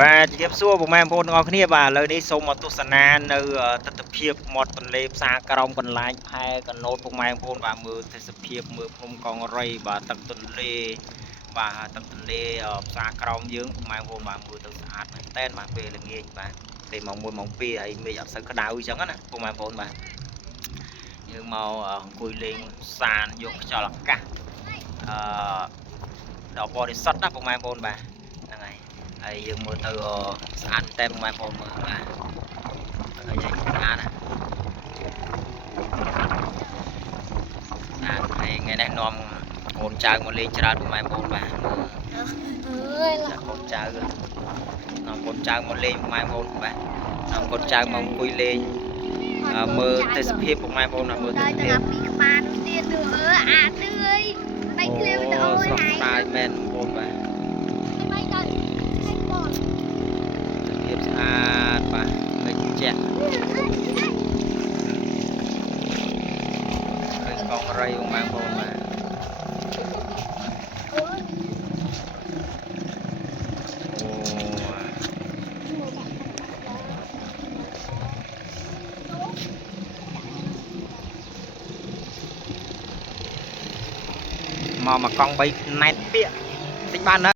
បាទជំរាបសួរពុកម៉ែបងប្អូនទាំងអស់គ្នាបាទឥឡូវនេះសូមមកទស្សនានៅទស្សនវិជ្ជាមាត់ទន្លេផ្សារក្រោមកន្លែងផែកណូតពុកម៉ែបងប្អូនបាទមើលទេសភាពមើលភ្នំកងរៃបាទទឹកទន្លេបាទទឹកទន្លេផ្សារក្រោមយើងពុកម៉ែបងប្អូនបាទមើលទៅស្អាតមែនតើបាទពេលល្ងាចបាទពេលម៉ោង1ម៉ោង2ហើយមេឃអត់សូវក្តៅអញ្ចឹងណាពុកម៉ែបងប្អូនបាទយើងមកអង្គុយលេងសានយកខ្យល់អាកាសដល់បរិសុទ្ធណាពុកម៉ែបងប្អូនបាទហ្នឹងហើយហើយយើងមើលទៅស្អាតតែពុកម៉ែបងប្អូនមើលបាទហើយយើងស្អាតណាស្អាតហើយថ្ងៃនេះនាំកូនចៅមកលេងច្រើនពុកម៉ែបងប្អូនបាទអើយកូនចៅនាំកូនចៅមកលេងពុកម៉ែបងប្អូនបាទនាំកូនចៅមកអង្គុយលេងមើលទេសភាពពុកម៉ែបងប្អូនមើលទេសភាពពីក្បាលនោះទៀតទៅអាទឿយបែកឃ្លាវទៅអូយហើយស្អាតមែនបងប្អូនបាទភាពស្អាតបាទលេចជាក់ឃើញកងរៃបងប្អូនបាទមកកង់3ណែតពាកតិចបានណា